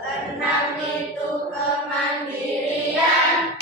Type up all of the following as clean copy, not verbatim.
Keenam itu kemandirian,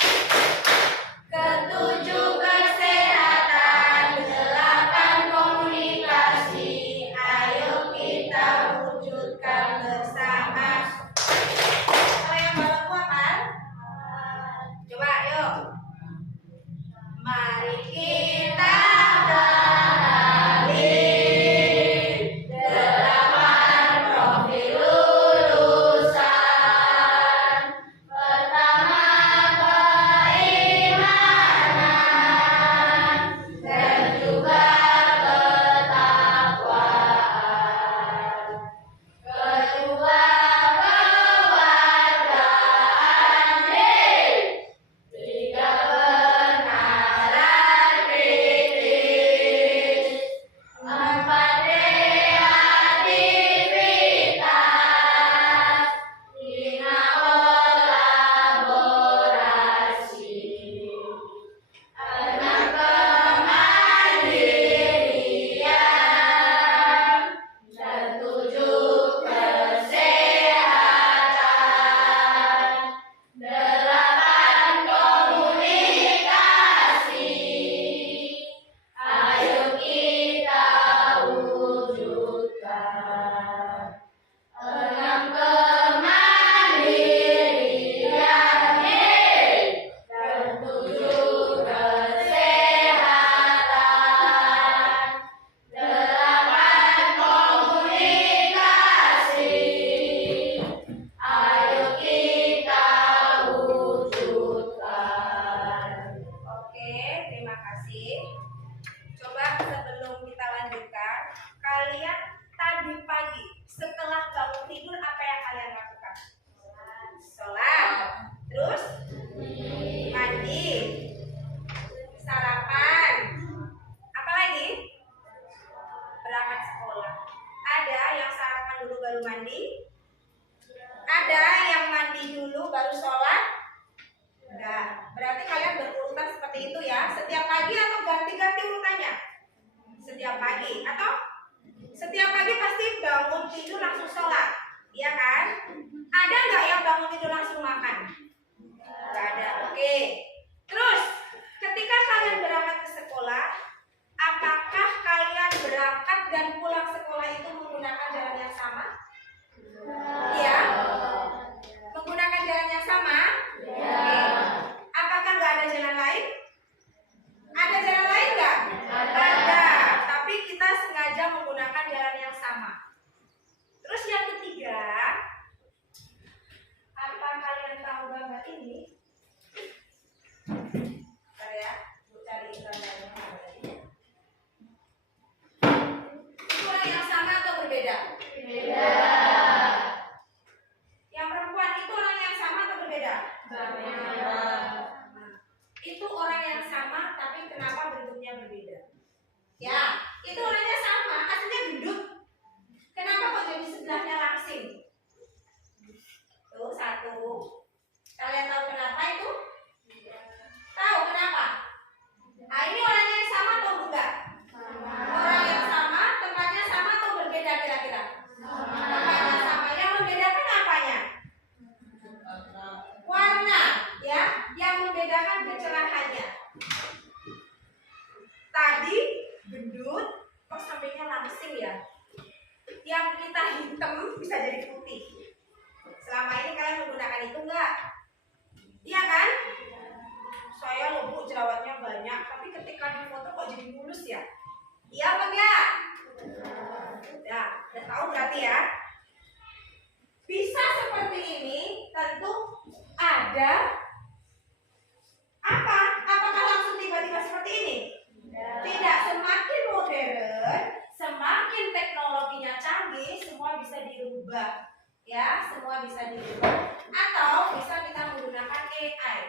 Ya, semua bisa diubah atau bisa kita menggunakan AI.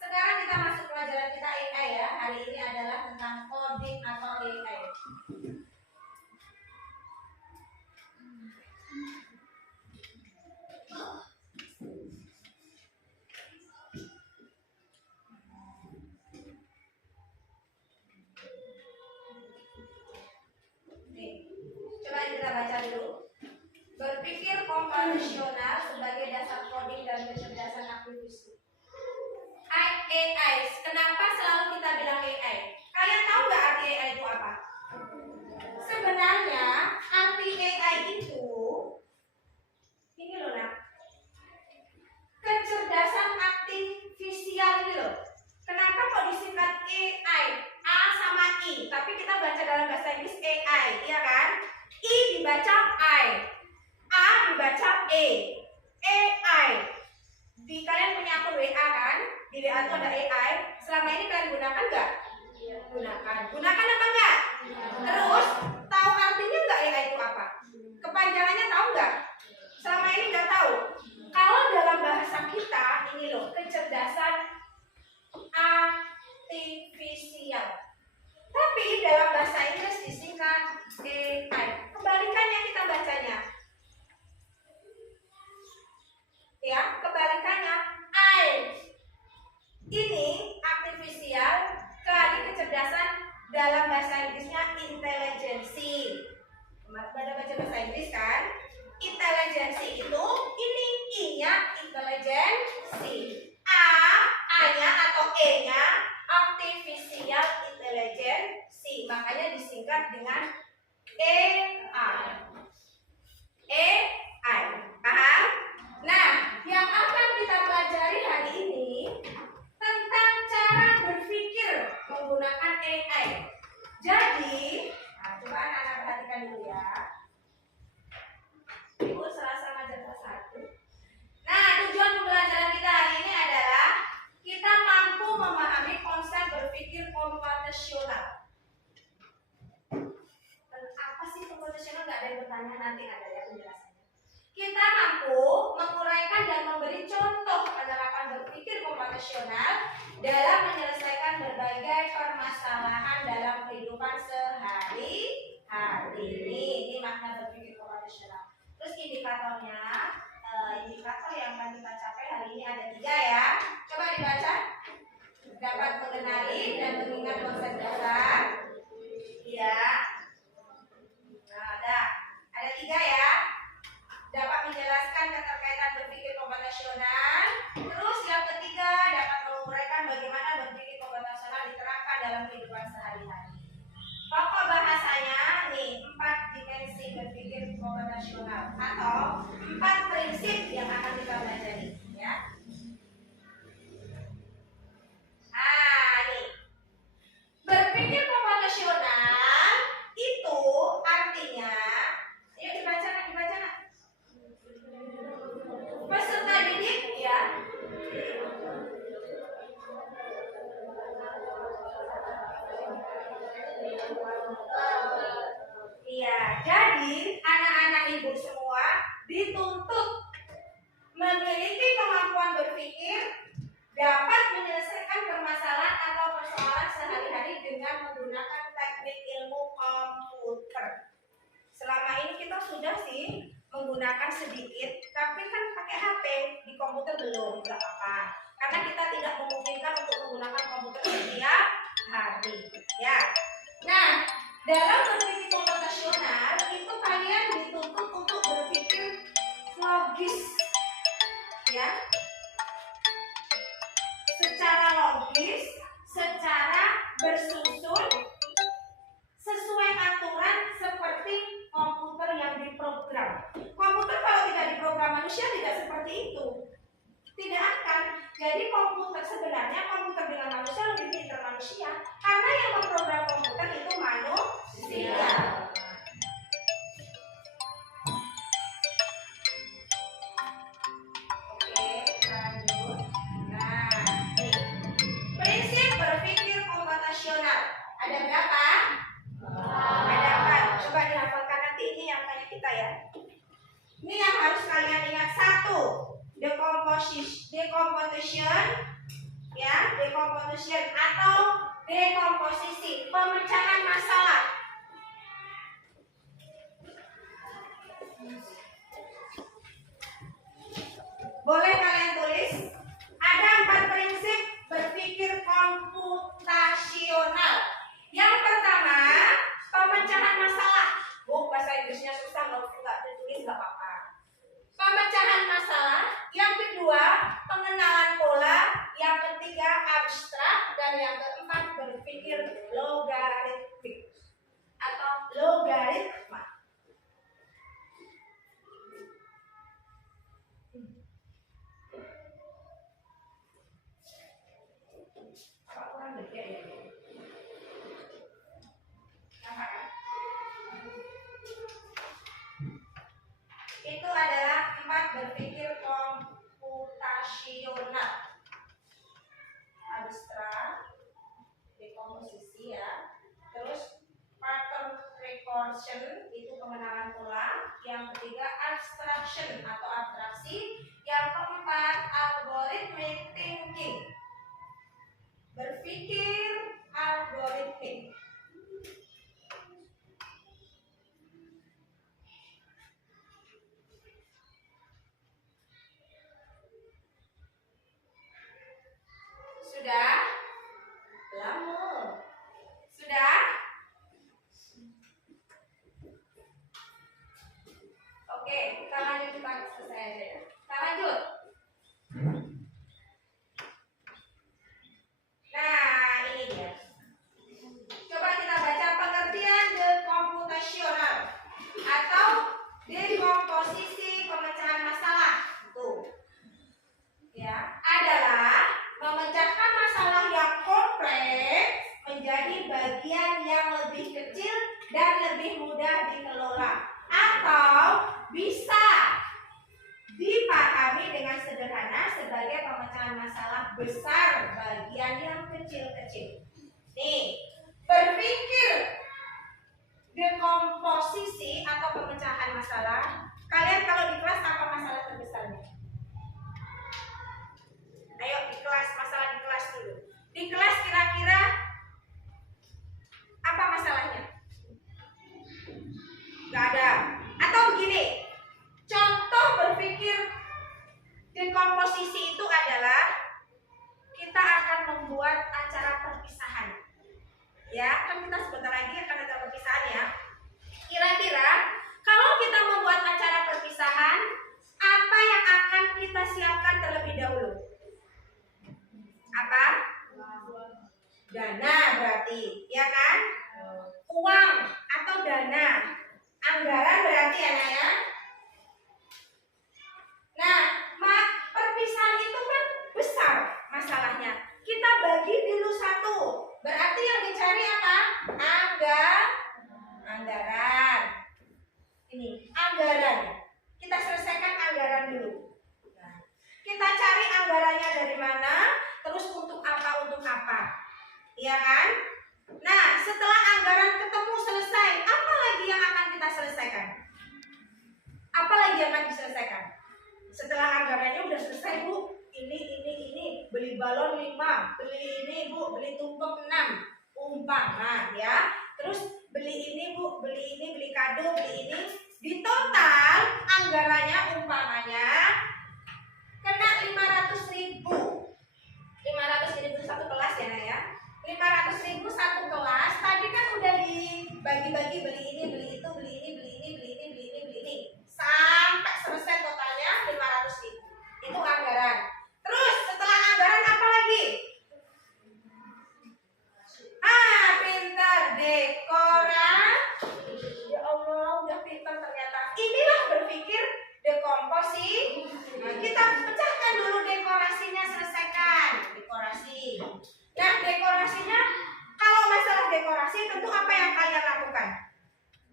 Sekarang kita masuk pelajaran kita AI ya. Hari ini adalah tentang coding atau AI. Coba kita baca dulu. Berpikir komputasional sebagai dasar coding dan kecerdasan aktivis. AI. Kenapa selalu kita bilang AI? Kalian tahu nggak arti AI itu apa? Sebenarnya arti AI itu ini loh nak. Kecerdasan artifisial ini loh. Kenapa kok disingkat AI? A sama I, tapi kita baca dalam bahasa Inggris AI, iya kan? I dibaca I, A dibaca E. AI. Di kalian punya akun WA kan? Di WA itu ada AI. Selama ini kalian gunakan nggak? Gunakan. Gunakan apa enggak? Terus tahu artinya nggak AI itu apa? Kepanjangannya tahu nggak? Selama ini nggak tahu. Kalau dalam bahasa kita ini loh, kecerdasan artifisial. Tapi dalam bahasa Inggris disingkat AI. Kebalikannya kita bacanya. Ya, kebalikannya I. Ini artifisial kali kecerdasan dalam bahasa Inggrisnya intelligency. Pada baca bahasa Inggris kan? Intelijensi itu ini I-nya intelijensi. A-nya atau E-nya artificial intelligence. Makanya disingkat dengan AI. AI. Paham? Nah, yang akan kita pelajari hari ini tentang cara berpikir menggunakan AI. Jadi, coba anak-anak perhatikan dulu ya. Ibu sama-sama jaga satu. Nah, tujuan pembelajaran kita hari ini adalah kita mampu memahami konsep berpikir komputasional. Apa sih komputasional? Nggak ada yang bertanya, nanti ada ya penjelasannya. Kita mampu menguraikan dan memberi contoh penerapan berpikir komputasional dalam menyelesaikan berbagai permasalahan dalam kehidupan sehari-hari. Ini makna berpikir komputasional. Terus indikatornya, indikator yang akan kita capai hari ini ada 3 ya. Coba dibaca. Dapat mengenali dan mengingat konsep dasar. Ya. Nah, ada 3 ya. Dapat menjelaskan keterkaitan berpikir komputasional. Terus yang ketiga, dapat menguraikan bagaimana berpikir komputasional diterapkan dalam kehidupan sehari-hari. Pokok bahasanya nih 4 dimensi berpikir komputasional atau 4 prinsip yang akan kita pelajari ya. Nih. Berpikir komputasional itu artinya, yuk dibaca nak. Peserta didik ya. Iya, jadi anak-anak ibu semua dituntut memiliki kemampuan berpikir, dapat menyelesaikan permasalahan atau persoalan sehari-hari dengan menggunakan teknik ilmu komputer. Selama ini kita sudah sih menggunakan sedikit, tapi kan pakai HP, di komputer belum, nggak apa-apa. Karena kita tidak memungkinkan untuk menggunakan komputer setiap hari, ya. Nah, dalam berpikir komputasional itu kalian dituntut untuk berpikir logis, ya. Secara logis, secara bersusun, sesuai aturan seperti komputer yang diprogram. Komputer kalau tidak diprogram manusia tidak seperti itu. Tidak akan. Jadi komputer sebenarnya komputer dengan manusia lebih pintar manusia karena yang memprogram komputer itu manusia. Oke, lanjut. Nah, nih. Prinsip berpikir komputasional. Ada berapa? Ada 4. Coba dihafalkan nanti ini yang tanya kita ya. Ini yang harus kalian ingat decomposition, ya, decomposition atau dekomposisi, pemecahan masalah. Boleh kalian tulis, ada 4 prinsip berpikir komputasional. Yang pertama, pemecahan masalah. Bahasa Inggrisnya susah, nggak ditulis nggak apa-apa. Pemecahan masalah. Yang kedua, pengenalan pola. Yang ketiga, abstrak. Dan yang keempat, berpikir logaritmik atau logaritma. Apa kurang gede ya? Itu adalah 4 berpikir komputasional. Abstrak, dekomposisi ya. Terus pattern recursion itu pengenalan pola. Yang ketiga abstraction atau abstraksi. Yang keempat algorithmic thinking. Berpikir algoritmik. Sudah? Belum. Sudah? Oke, kita lanjut, kita selesai aja ya. Kita lanjut. Nah, ini dia. Coba kita baca pengertian dekomputasional atau dekomposisi pemecahan masalah. Tuh. Ya, adalah memecahkan masalah yang kompleks menjadi bagian yang lebih kecil dan lebih mudah dikelola atau bisa dipahami dengan sederhana sebagai pemecahan masalah besar bagian yang kecil-kecil. Nih, berpikir dekomposisi atau pemecahan masalah. Kalian kalau di kelas apa masalah terbesarnya? Ayo di kelas, masalah di kelas dulu. Di kelas kira-kira apa masalahnya? Gak ada. Atau begini, contoh berpikir dekomposisi itu adalah kita akan membuat acara perpisahan. Ya, kan kita sebentar lagi akan ada perpisahan ya. Kira-kira kalau kita membuat acara perpisahan, apa yang akan kita siapkan terlebih dahulu? Apa? Dana berarti, ya kan? Uang atau dana. Anggaran berarti ya. Nah, perpisahan itu kan besar masalahnya. Kita bagi dulu satu. Berarti yang dicari apa? Anggaran. Ini anggaran. Kita selesaikan anggaran dulu. Nah, kita cari anggarannya dari mana, terus untuk apa? Iya kan? Nah, setelah anggaran ketemu selesai, apa lagi yang akan kita selesaikan? Apa lagi yang akan diselesaikan? Setelah anggarannya udah selesai, Bu, ini beli balon 5, beli ini, Bu, beli tumpeng 6, umpama ya. Terus beli ini, Bu, beli ini, beli kado, beli ini. Di total anggarannya umpamanya kena 500.000. 500.000 satu kelas ya, Nak ya. 500.000 satu kelas. Tadi kan udah dibagi-bagi, beli ini, beli itu, beli ini, beli ini, beli ini, beli ini, beli ini. Sampai selesai totalnya 500.000. Itu anggaran. Terus setelah anggaran apa lagi? Pintar, dekorasi. Ya Allah, udah pintar ternyata. Inilah berpikir dekomposisi. Nah, kita pecahkan dulu dekorasinya, selesaikan dekorasi. Nah, dekorasinya, kalau masalah dekorasi tentu apa yang kalian lakukan?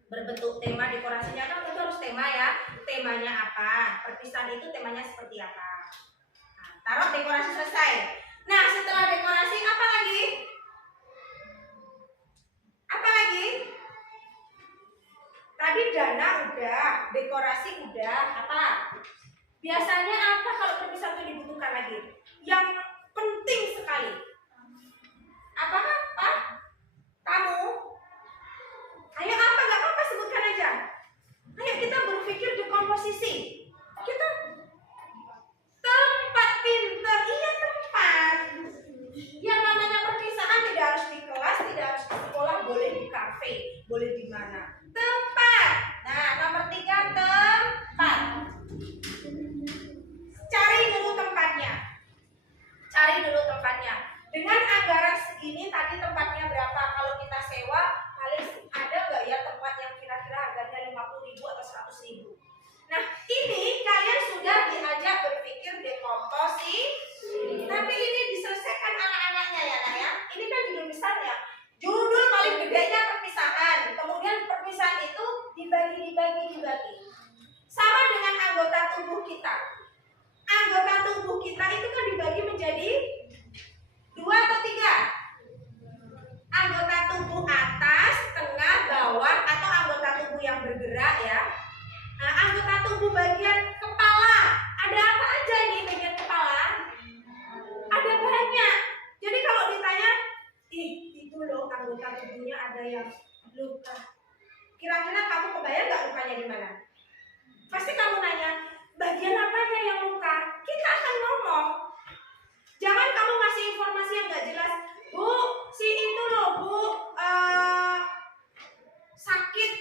Berbentuk tema dekorasinya kan tentu harus tema ya. Temanya apa? Perpisahan itu temanya seperti apa? Nah, taruh dekorasi selesai. Nah, setelah dekorasi apa lagi? Apa lagi? Tadi dana udah, dekorasi udah, apa? Biasanya apa kalau perpisahan itu dibutuhkan lagi yang penting sekali. Apakah Pak? Kamu? Ayo apa, nggak apa-apa, sebutkan aja. Ayo kita berpikir di komposisi. Kita tempat pintar, iya tempat. Yang namanya perpisahan tidak harus di kelas, tidak harus di sekolah, boleh di kafe, boleh di mana. Tempat. Nah, nomor 3 tempat. Cari dulu tempatnya. Cari dulu tempatnya. Dengan anggaran segini tadi tempatnya berapa? Kalau kita sewa paling ada nggak ya tempat yang kira-kira harganya 50.000 atau 100.000? Nah, ini kalian sudah diajak berpikir dekomposisi. Tapi ini diselesaikan anak-anaknya ya, Nak ya. Ini kan judul besarnya. Judul paling gedenya perpisahan. Kemudian perpisahan itu dibagi. Sama dengan anggota tubuh kita. Anggota tubuh kita itu kan dibagi menjadi 2 atau 3. Anggota tubuh atas, tengah, bawah, atau anggota tubuh yang bergerak ya. Nah, anggota tubuh bagian kepala, ada apa aja nih bagian kepala? Ada banyak. Jadi kalau ditanya, itu loh anggota tubuhnya ada yang luka. Kira-kira kamu kebayang nggak lukanya di mana? Pasti kamu nanya, bagian apanya yang luka? Kita akan ngomong. Jangan kamu ngasih informasi yang nggak jelas. Bu, si itu loh Bu, sakit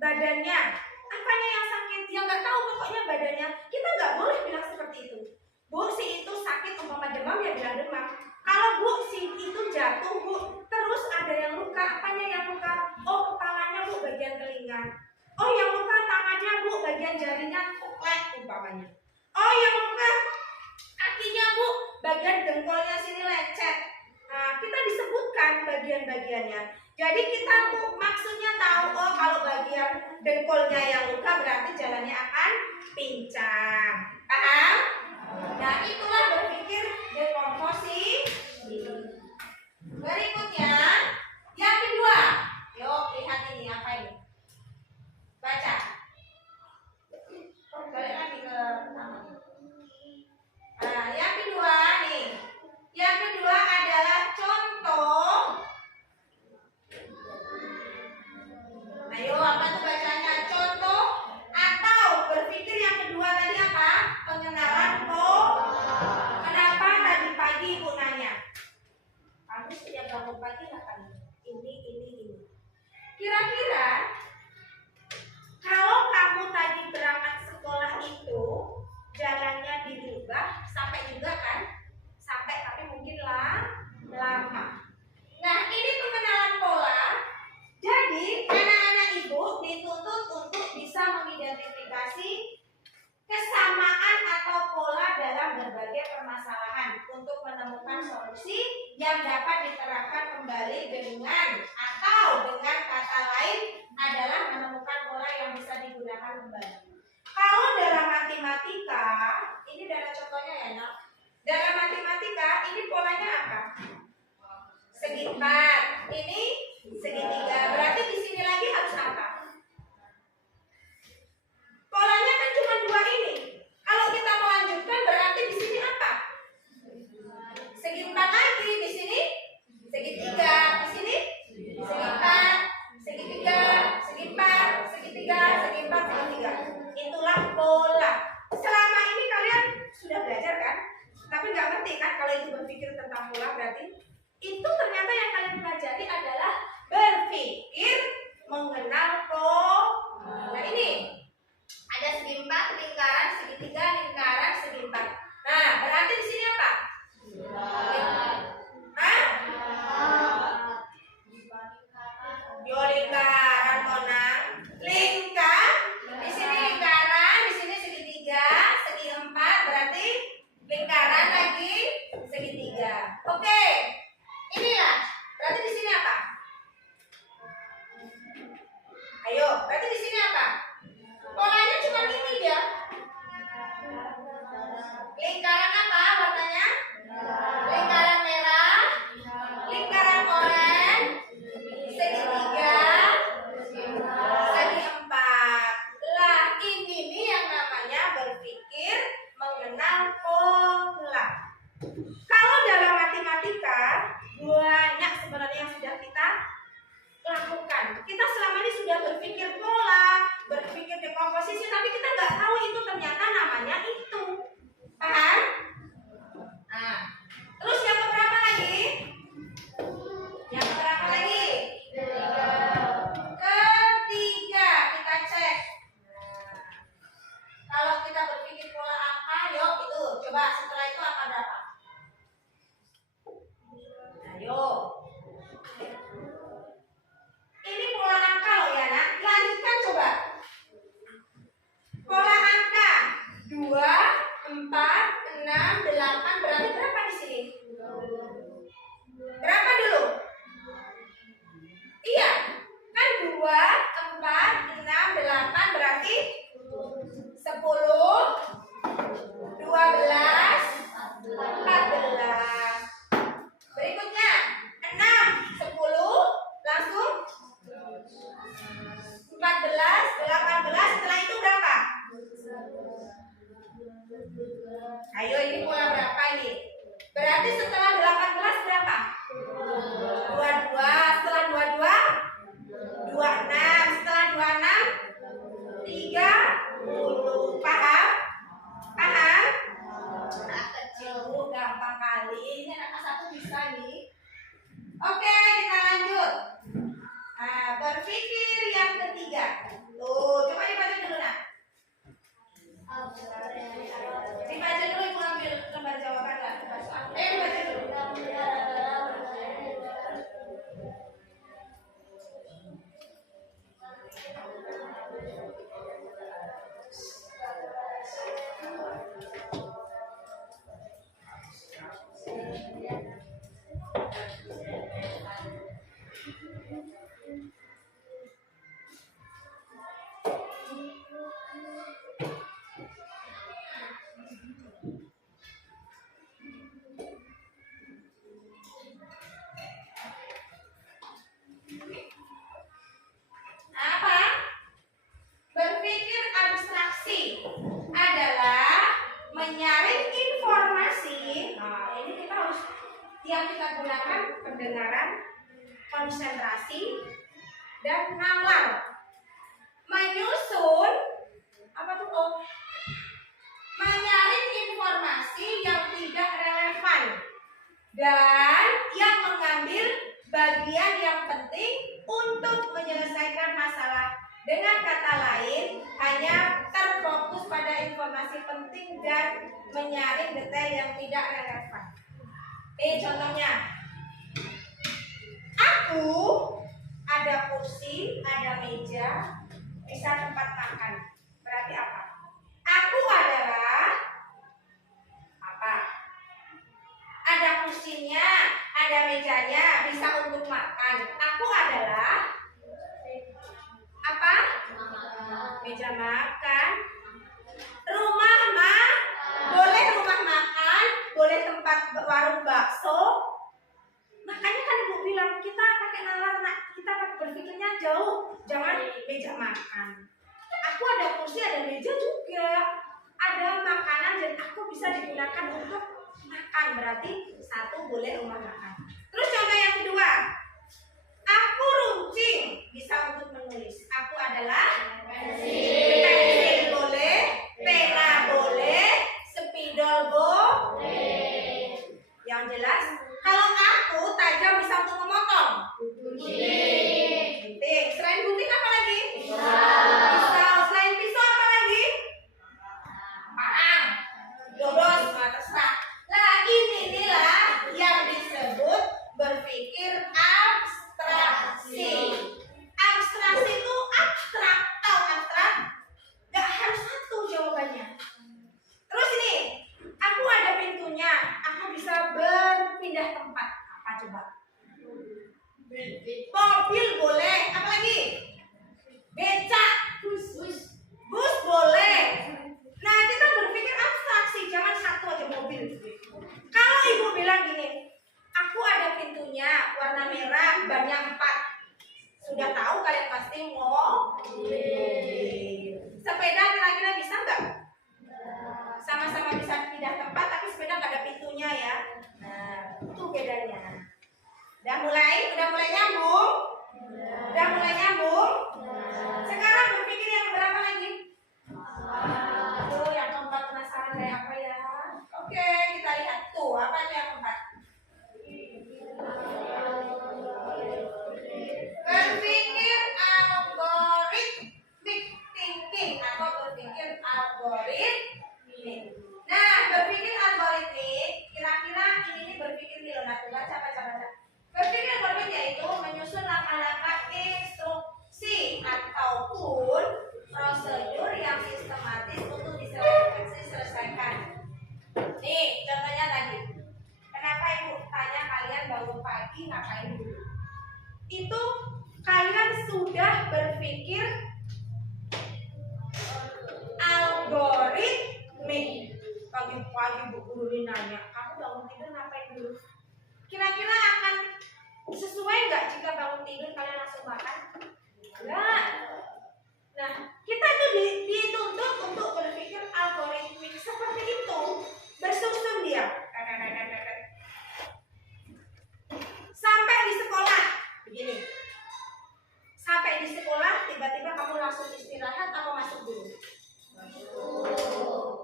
badannya. Apanya yang sakit? Yang nggak tahu pokoknya badannya. Kita nggak boleh bilang seperti itu. Bu, si itu sakit umpama demam ya bilang demam. Kalau Bu, si itu jatuh Bu, terus ada yang luka. Apanya yang luka? Oh, kepalanya Bu, bagian telinga. Oh, yang luka tangannya Bu, bagian jarinya kuklek umpamanya. Oh, yang luka kakinya Bu, bagian dengkolnya sini lecet. Nah, kita disebutkan bagian-bagiannya. Jadi kita maksudnya tahu, oh kalau bagian dengkolnya yang luka berarti jalannya akan pincang. Paham? Nah, itulah berpikir dekomposisi. Berikutnya, yang kedua. Yuk, lihat ini apa ini? Baca. Balik lagi ke pertama. Nah, yang kedua nih. Yang kedua adalah contoh. Ayo, apa tuh bacanya? Contoh atau berpikir yang kedua tadi apa? Pengenalan pola. Kenapa tadi pagi Ibu nanya? Kamu setiap bangun pagi makan ini. Kira-kira kalau kamu tadi berangkat sekolah itu jalannya dirubah sampai juga kan? Sampai tapi mungkin lama. Nah, ini pengenalan pola. Jadi anak-anak Ibu dituntut untuk bisa mengidentifikasi kesamaan atau pola dalam berbagai permasalahan untuk menemukan solusi yang dapat diterapkan kembali dengan kata lain adalah menemukan pola yang bisa digunakan kembali. Kalau dalam matematika, ini dalam contohnya ya, Nak. Dalam matematika ini polanya apa? Segi 4, ini segitiga. Berarti di sini lagi harus apa? Polanya kan cuma 2 ini. Kalau kita melanjutkan berarti di sini apa? Segi 4 lagi, di sini segitiga, di sini segi 4, segitiga, segi 4, segitiga, segi 4, segitiga. Itulah pola. Selama ini kalian sudah belajar kan? Tapi nggak ngerti kan kalau itu berpikir tentang pola berarti itu ternyata yang kalian pelajari adalah berpikir itu. Coba setelah itu angka berapa? Ayo. Ini pola angka loh ya nak. Lanjutkan coba. Pola angka 2, 4, 6, 8 berarti berapa di sini? Berapa dulu? Iya, kan 2, 4, 6, 8 berarti 10, 12, 14. Berikutnya 6, 10, langsung 14, 18. Setelah itu berapa? Ayo, ini pola berapa ini? Berarti setelah 18 berapa? 22. Setelah 22 26. Setelah 26 30. Paham? Paham? Anak kecil gampang kali. Ini anak kelas 1 bisa nih. Oke, kita lanjut. Nah, berpikir yang ketiga. Tuh, coba dibaca dulu nak. Dibaca dulu, ibu ambil lembar jawaban lah. Dibaca dulu. Apa? Berpikir abstraksi adalah menyaring informasi. Nah, ini kita harus yang kita gunakan pendengaran, konsentrasi, dan nalar. Menyusun apa tuh? Oh, menyaring informasi yang tidak relevan dan yang mengambil bagian yang penting untuk menyelesaikan masalah. Dengan kata lain, hanya terfokus pada informasi penting dan menyaring detail yang tidak relevan. Contohnya, aku ada kursi, ada meja, bisa tempat makan. Berarti apa? Aku adalah apa? Ada kursinya, ada mejanya, bisa untuk makan. Aku adalah apa? Meja makan. Rumah boleh rumah makan, boleh tempat warung bakso. Makanya kan ibu bilang kita pakai nalar, kita berpikirnya jauh, jangan meja makan. Aku ada kursi, ada meja juga, ada makanan dan aku bisa digunakan untuk makan. Berarti satu boleh rumah makan. Terus contoh yang kedua, aku runcing, bisa untuk menulis. Aku adalah pensil boleh, pena boleh, spidol boleh. Yang jelas, kalau aku tajam bisa untuk memotong. Gunting. Selain gunting apa lagi? Pisau. Selain pisau apa lagi? Parang. Dodos, terserah. Nah, inilah yang disebut berpikir abstraksi. Abstraksi itu abstrak. Tahu abstrak? Gak harus satu jawabannya. Terus ini, aku ada pintunya, aku bisa berpindah tempat. Apa coba? Mobil boleh, apa lagi? Becak, bus boleh. Nah, kita berpikir abstraksi, jangan satu aja mobil. Kalau ibu bilang gini, aku ada pintunya warna merah, bannya 4. Sudah tahu kalian pasti mobil. Sepeda kira-kira bisa nggak? Sama-sama bisa pindah tempat, tapi sepeda nggak ada pintunya ya. Nah, itu bedanya. Udah mulai nyambung? Udah mulai nyambung? Sekarang berpikir yang berapa lagi? Tuh, yang keempat penasaran kayak apa ya? Oke, kita lihat tuh, apa itu yang keempat? Berpikir algoritmik thinking atau berpikir algoritmik. Nah, lagi ngapain dulu. Itu kalian sudah berpikir algoritmik. Pagi-pagi Bu Guru ini nanya, kamu bangun tidur ngapain dulu? Kira-kira akan sesuai nggak jika bangun tidur kalian langsung makan? Enggak. Nah, kita tuh dituntut untuk berpikir algoritmik seperti itu, bersusun dia. Sampai di sekolah, begini. Sampai di sekolah, tiba-tiba kamu langsung istirahat atau masuk dulu?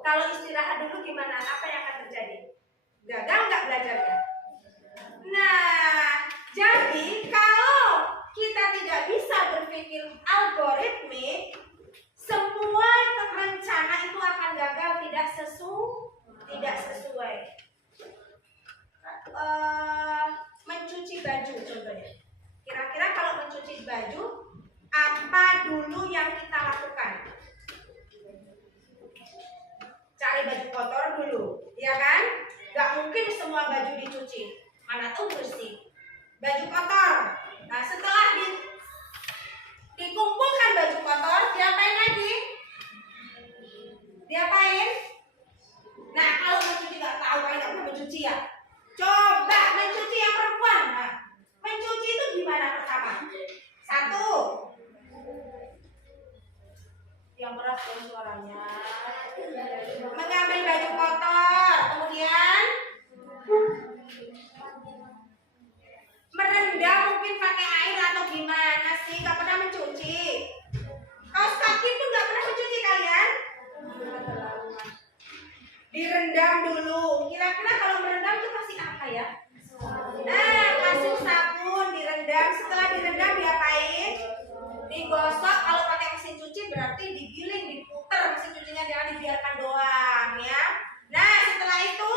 Kalau istirahat dulu gimana? Apa yang akan terjadi? Gagal nggak belajarnya? Nah, jadi kalau kita tidak bisa berpikir algoritmik, semua rencana itu akan gagal, tidak sesuai. Mencuci baju contohnya. Kira-kira kalau mencuci baju, apa dulu yang kita lakukan? Cari baju kotor dulu, ya kan? Gak mungkin semua baju dicuci. Mana tuh bersih. Baju kotor. Nah, setelah dikumpulkan baju kotor, diapain lagi? Diapain? Nah, kalau mencuci gak tahu, kalian gak pernah mencuci ya? Coba mencuci yang perempuan. Nah, mencuci itu gimana pertama? Satu. Yang keras suaranya. Mengambil baju kotor, kemudian merendam mungkin pakai air atau gimana sih? Gak pernah mencuci. Kaos kaki pun gak pernah mencuci kalian? Direndam dulu. Kira-kira kalau merendam itu kasih apa ya? Nah, kasih sabun, direndam. Setelah direndam diapain? Digosok. Kalau pakai mesin cuci berarti digiling, diputer mesin cucinya, jangan dibiarkan doang ya. Nah, setelah itu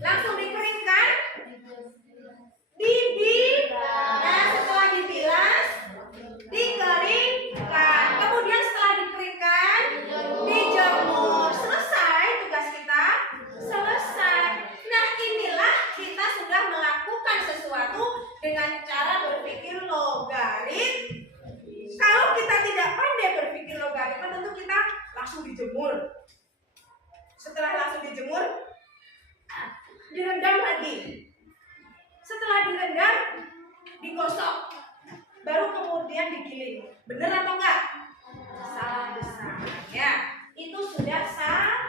langsung dikeringkan, dibilas. Nah, setelah dibilas, dikeringkan. Kemudian setelah dikeringkan, dijemur. Selesai tugas kita, selesai. Nah, inilah kita sudah melakukan sesuatu dengan cara berpikir logarit. Kalau kita tidak pandai berpikir logaritma, tentu kita langsung dijemur. Setelah langsung dijemur, direndam lagi. Setelah direndam, digosok. Baru kemudian digiling. Benar atau enggak? Salah besar. Ya, itu sudah salah.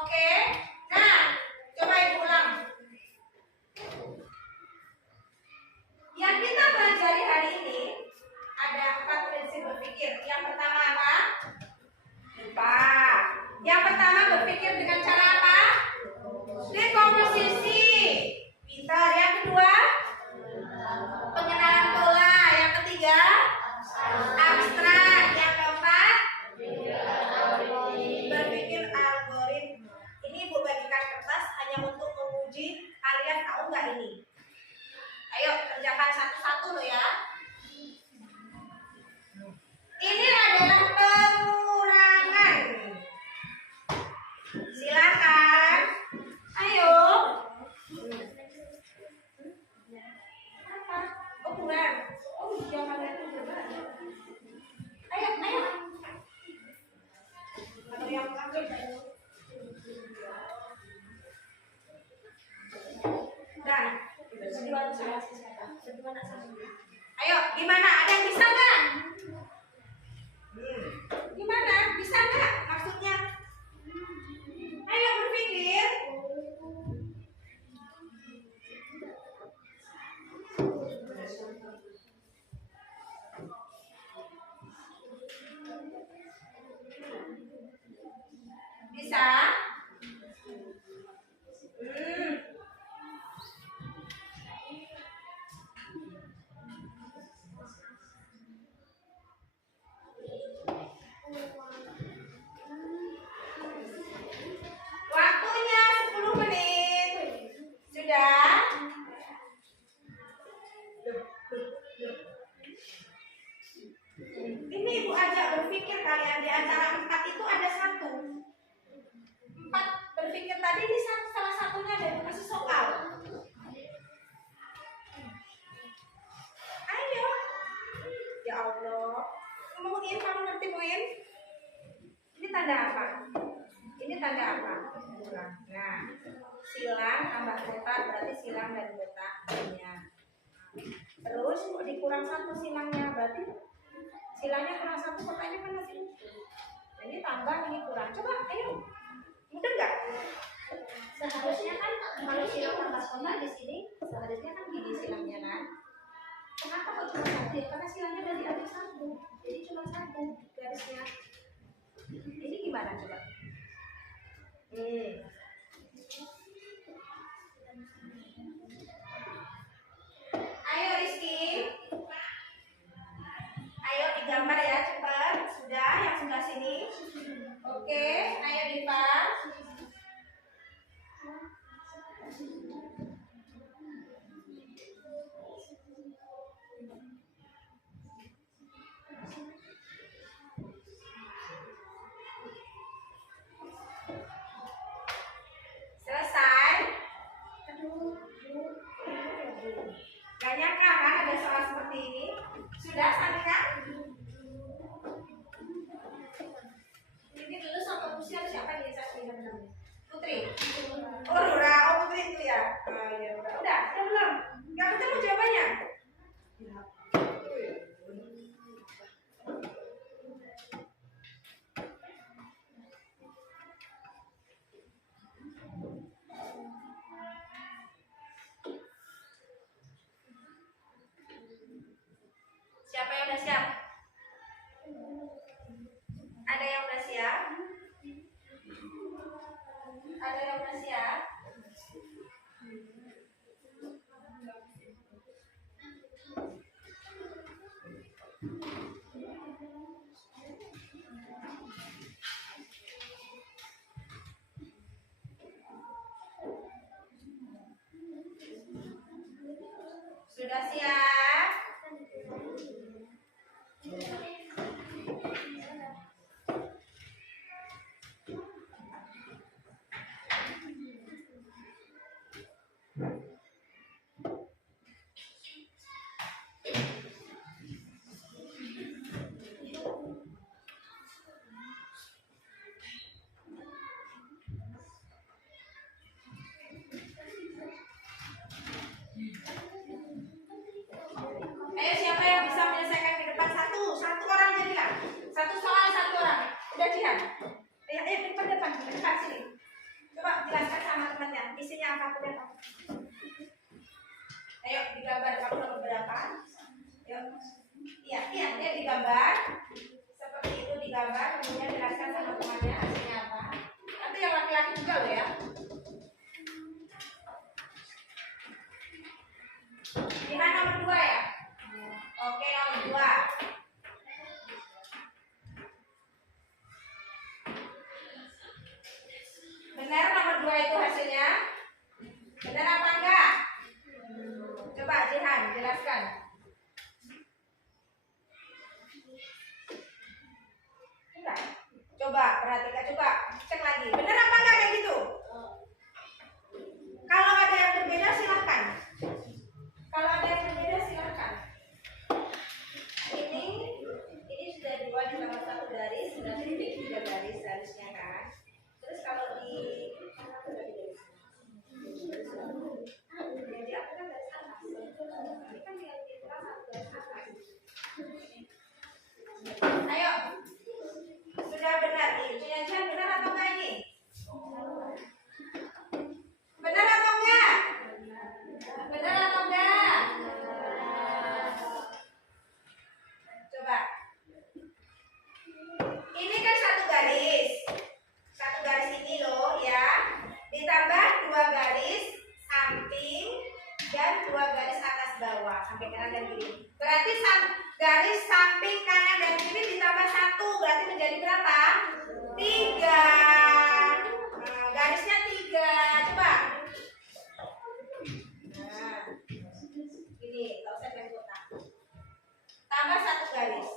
Oke. Nah, coba Ibu ulang. Yang kita pelajari hari ini ada 4 prinsip berpikir. Yang pertama apa? Lupa. Yang pertama berpikir dengan cara apa? Dekomposisi. Pintar. Yang kedua, pengenalan pola. Yang ketiga, Ini ibu ajak berpikir kalian, di antara 4 itu ada 1. 4 berpikir tadi ini salah satunya ada yang kasih soal. Ayo. Ya Allah. Kamu ngerti Buin? Ini tanda apa? Ini tanda apa? Nah, silang tambah kotak berarti silang dan kotaknya. Terus dikurang 1 silangnya, berarti silangnya kurang 1, kotaknya kan masih utuh. Nah, ini tambah, ini kurang. Coba, ayo. Mudah nggak? Seharusnya kan kalau silang tambah kotak di sini, seharusnya kan gini silangnya kan? Kenapa kok cuma 1? Ya, karena silangnya dari ada 1, jadi cuma 1 garisnya. Ini gimana coba? Ayo Rizky, ayo digambar ya cepat. Sudah yang sebelah sini. Oke, ayo Diva. Selesai. Gak nyangka kan ada soal seperti ini. Sudah Sanika? Ini dulu sama siapa nih namanya? Putri. Oh Rura, oh Putri itu ya. Ya udah belum. Gak ketemu jawabannya. Siapa yang udah siap? Ada yang udah siap? Ada yang udah siap? Sudah siap? Ayo siapa yang bisa menyelesaikan ke depan? Satu orang jadilah. 1 soal 1 orang. Udah Jihan? Ayo depan sini. Coba jelaskan sama temannya. Isinya apa? Ayo digambar kamu nomor berapa? Iya, dia digambar. Seperti itu digambar. Kemudian jelaskan sama temannya hasilnya apa. Nanti yang laki-laki juga loh ya. Jihan nomor 2 ya? Oke, nomor 2. Benar nomor 2 itu hasilnya? Benar apa enggak? Coba Jihan jelaskan. Enggak. Coba perhatikan, coba cek lagi. Benar apa enggak kayak gitu? Kalau ada yang berbeda silahkan. Ini sudah 2 ditambah 1 garis, berarti ini 3 garis harusnya kan. Terus kalau di jadi aku kan garis atas. Ini kan tinggal diterang 1 garis atas. Ayo, sudah benar nih. Jangan benar atau enggak ini? Benar atau enggak? Benar atau enggak? Coba. Ini kan 1 garis. 1 garis ini loh ya. Ditambah 2 garis samping dan 2 garis atas bawah. Samping kanan dan kiri. Berarti garis samping kanan dan kiri ditambah 1. Berarti menjadi berapa? 3. Nah, garisnya 3. Coba. Nah. Ini, enggak usah garis kotak. Tambah 1 garis.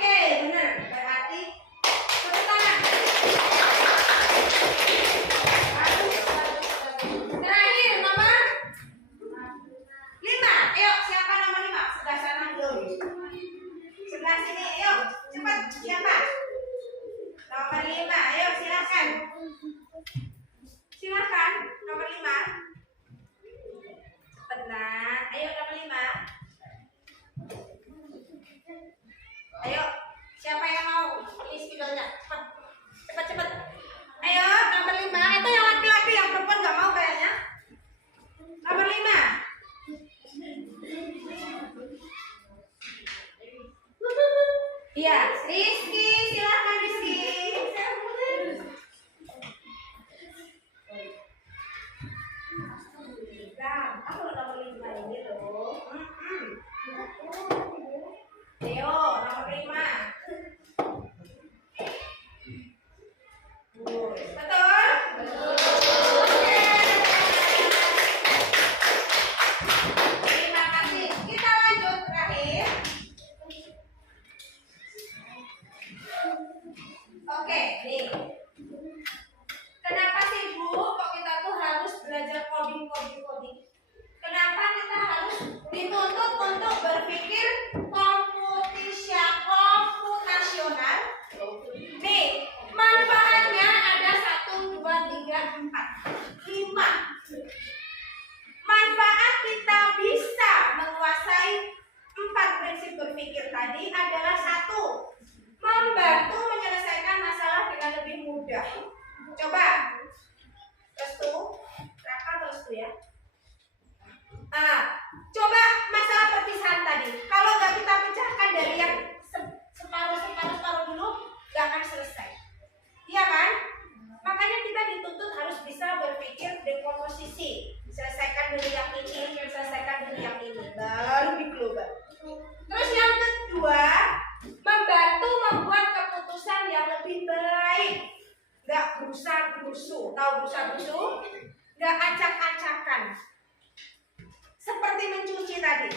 Oke, benar. Berarti tepuk tangan. Bagus. Terakhir nomor 5. Ayo, siapa nomor 5? Sebelah sana belum. Sebelah sini, ayo. Cepat, siapa? Nomor 5. Ayo, silakan. Silakan, nomor 5. Tenang. Ayo, nomor 5. Ayo, siapa yang mau? Ini spidolnya. Cepat. Cepat, cepat. Ayo, nomor 5. Itu yang laki-laki, yang perempuan nggak mau kayaknya. Nomor 5. Iya, Rizky, silakan Rizky. Nah, aku nomor 5 ini loh. Ayo, nomor 5. Betul? Betul. Oke. Terima kasih. Kita lanjut terakhir. Oke, nih. Kenapa sih Bu kok kita tuh harus belajar coding? Kenapa kita harus dituntut untuk berpikir komputasional? Nih, manfaatnya ada 1, 2, 3, 4, 5. Manfaat kita bisa menguasai 4 prinsip berpikir tadi adalah 1, membantu menyelesaikan masalah dengan lebih mudah. Coba, terus tuh, Raka terus tuh ya. Coba masalah perpisahan tadi. Kalau nggak kita pecahkan dari yang separuh dulu, nggak akan selesai. Iya kan? Makanya kita dituntut harus bisa berpikir dekomposisi. Selesaikan dulu yang ini, selesaikan dulu yang ini, baru di global. Terus yang kedua, membantu membuat keputusan yang lebih baik. Nggak gerusa-gerusu. Tahu gerusa-gerusu? Nggak acak-acakan. Seperti mencuci tadi.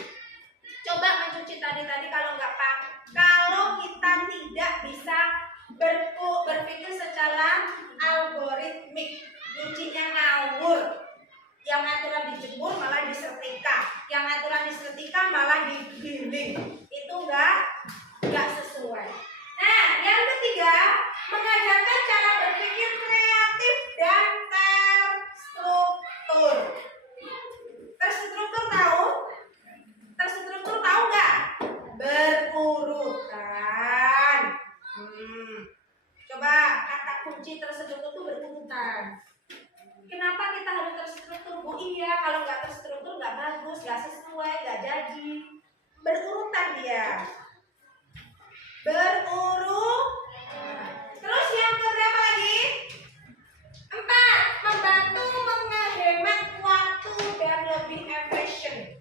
Coba mencuci tadi kalau kita tidak bisa berpikir secara algoritmik, nyucinya ngawur. Yang aturan dijemur malah disetrika, yang aturan disetrika malah digiling. Itu enggak sesuai. Nah, yang ketiga, mengajarkan cara berpikir kreatif dan terstruktur. Terstruktur tahu nggak? Berurutan. Coba kata kunci terstruktur itu berurutan. Kenapa kita harus terstruktur, Bu? Iya, kalau nggak terstruktur nggak bagus, nggak sesuai, nggak jadi. Berurutan dia. Terus yang keberapa lagi? 4, membantu menghemat waktu dan lebih efisien.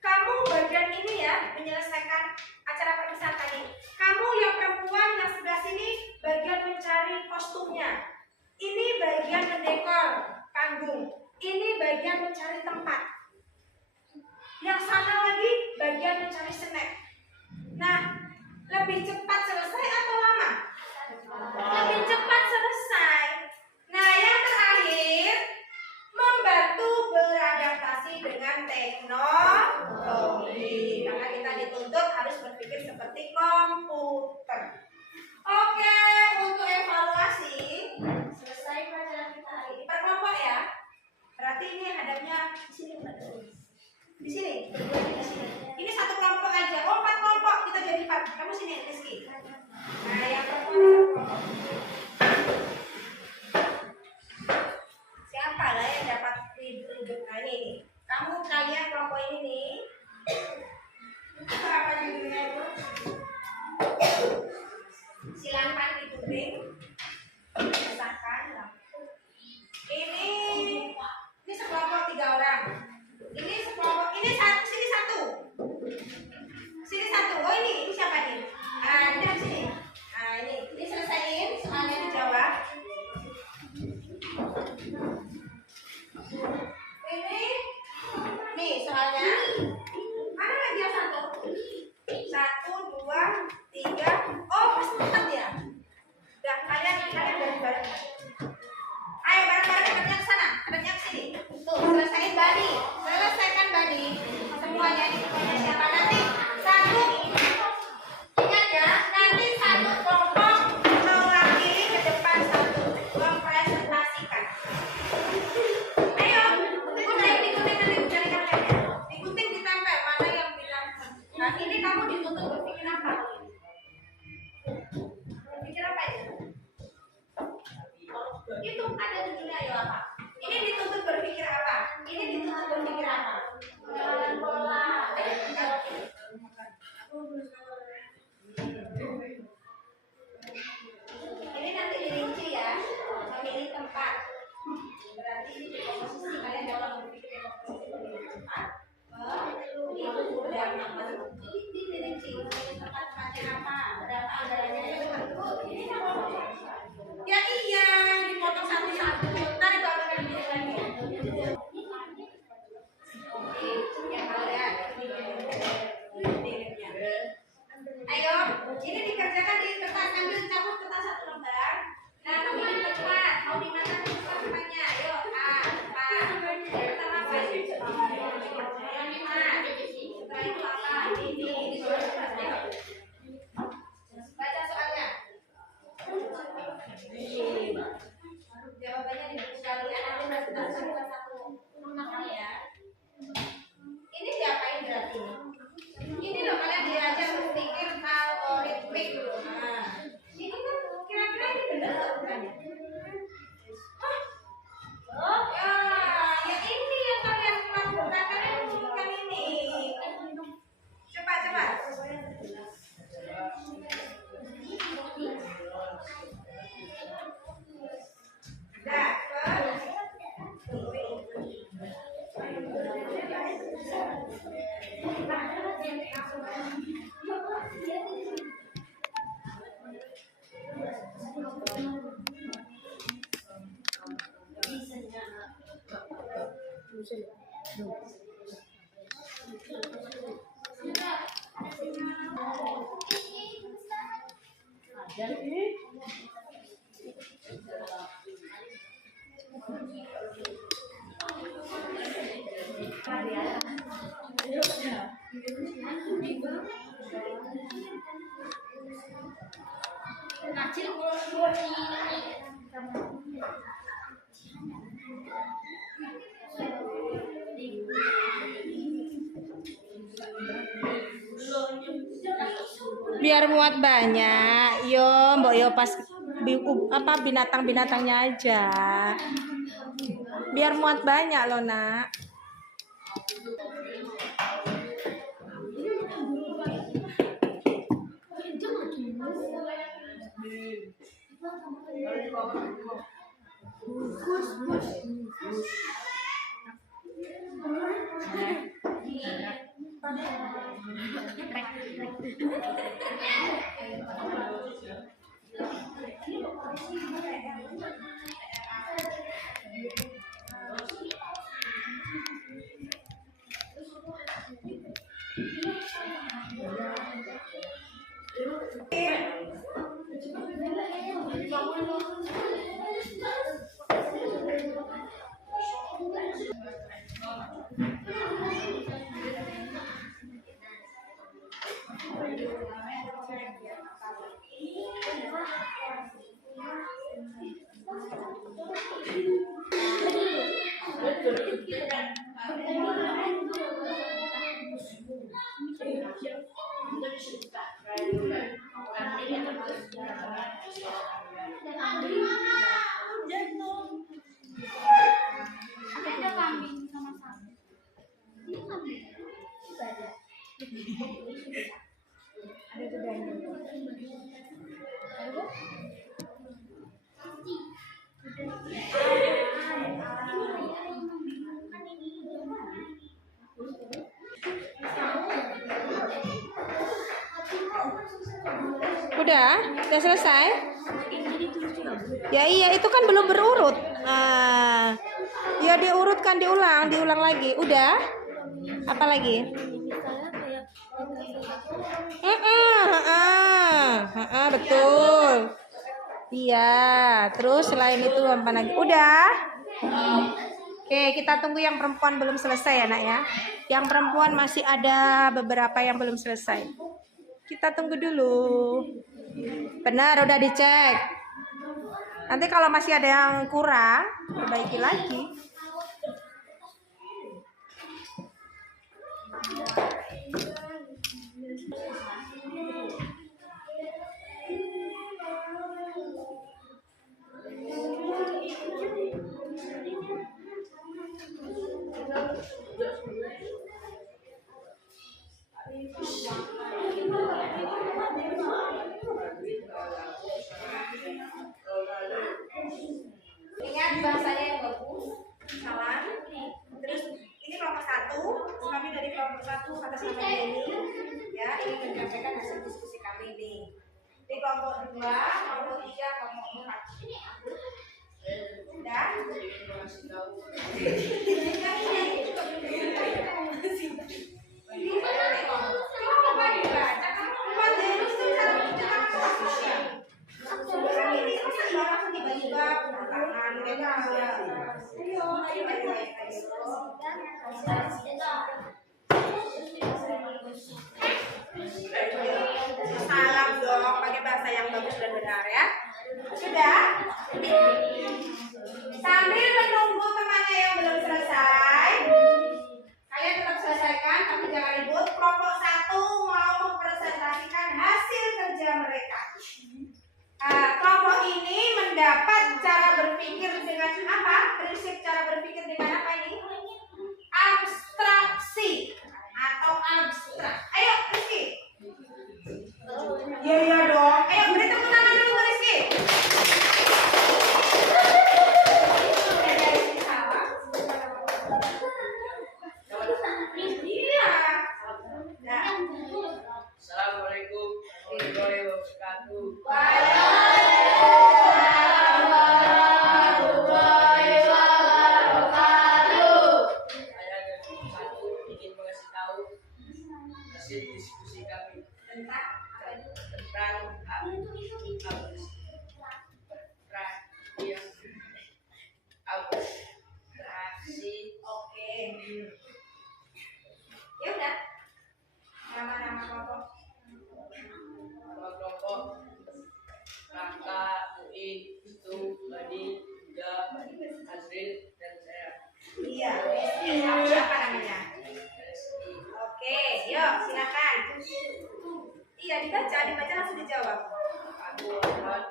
Kamu bagian ini ya, menyelesaikan acara perpisahan tadi. Kamu yang perempuan yang sebelah sini bagian mencari kostumnya. Ini bagian mendekor panggung. Ini bagian mencari tempat. Yang sana lagi bagian mencari snack. Nah, lebih cepat selesai atau lama? Lebih cepat selesai. Nah, yang terakhir, membantu beradaptasi dengan teknologi. Karena kita dituntut harus berpikir seperti komputer. Oke, untuk evaluasi, selesai pelajaran kita hari ini. Per kelompok ya. Berarti ini hadapnya di sini, di sini, berduanya di sini. Ini satu kelompok aja. 4 kelompok, kita jadi 4. Kamu sini, Rizky. Nah, yang perempuan satu kelompok. Siapa lah yang dapat ribut? Nah, ini. Kamu kalian kelompok ini nih. Apa judulnya itu? Silakan dituding. Misalkan ini sekelompok 3 orang. Ini sekelompok, ini satu, sini satu. Sini satu. Oh, ini siapa nih? Ini di sini. Nah, ini selesaiin soalnya dijawab. Ini nih soalnya. Mana lagi yang satu? 1, 2, 3. Oh, pas 4 ya. Udah, kalian bareng-bareng. Ayo bareng-bareng kerja ke sana, kerja ke sini. Tuh, selesaiin body. Selesaikan body. Semuanya ini siapa nanti? 1. Ingat ya, nanti 1 kelompok mewakili ke depan 1 mempresentasikan. Ayo, digunting dari kalian. Digunting ditempel mana yang bilang. Nah, ini kamu dituntut berpikir apa? Berpikir apa itu? Itu ada judulnya ayo apa? Ini dituntut berpikir apa? Ini dituntut berpikir apa? Bola. Ini nanti dirinci ya, memilih tempat. Berarti ini di komposisi kalian dalam berpikir komposisi tempat. Itu dan ini dirinci memilih tempatnya apa? Berapa anggarannya? Ini ya iya, dipotong satu-satu. Ntar itu akan lebih lagi. Ya kalian. Ayo, ini dikerjakan di kertas, ambil cabut kertas 1 lembar. Nah, kamu di tempat, mau di mana tempatnya? Ayo, apa? Pertama apa? Yang di mana? Setelah itu apa? Ini. Baca soalnya. Jawabannya di buku kalian ada satu ya. Ini diapain berarti? Ini loh kalian diajar berpikir algoritmik. Nah, ini kan kira-kira ini benar atau bukan? Hah? Oh, ya ini yang kalian lakukan, kalian rumuskan ini. Cepat. Biar muat banyak, yo mbok yo pas binatang-binatangnya aja. Biar muat banyak loh nak. Udah selesai? Ya iya, itu kan belum berurut. Nah, ya diurutkan, diulang lagi. Udah? Apa lagi? betul. Iya, terus selain itu apa lagi? Udah. Oke, kita tunggu yang perempuan belum selesai ya, Nak ya. Yang perempuan masih ada beberapa yang belum selesai. Kita tunggu dulu. Benar, udah dicek. Nanti kalau masih ada yang kurang, perbaiki lagi. Ingat bahasanya yang bagus, salam. Terus ini kelompok 1, kami dari kelompok 1 atas nama ini, ya ini menyampaikan hasil diskusi kami ini. Di kelompok 2, kelompok 3, kelompok 4. Dan salam dong, pakai bahasa yang bagus dan benar ya. Sudah? Sambil menunggu temannya yang belum selesai, kalian tetap selesaikan, tapi jangan ribut. Kelompok 1 mau mempresentasikan hasil kerja mereka. Kelompok ini mendapat cara berpikir dengan apa? Prinsip cara berpikir dengan apa ini? Abstraksi atau abstrak. Ayo, Rizky. Iya dong. Ayo beri tepuk tangan dulu, Rizky. Iya. Nah. Assalamualaikum warahmatullahi wabarakatuh. Saya dari 1 ingin mengasih tahu hasil diskusi kami tentang abstraksi. Oke. Ya udah. Nama-nama kelompok. Nama kelompok Raka, UI, Itu, Bani, Uda, Azril, dan saya. Iya. Siapa namanya? Reski. Oke, yuk silakan. Iya, dibaca langsung dijawab. Aku adalah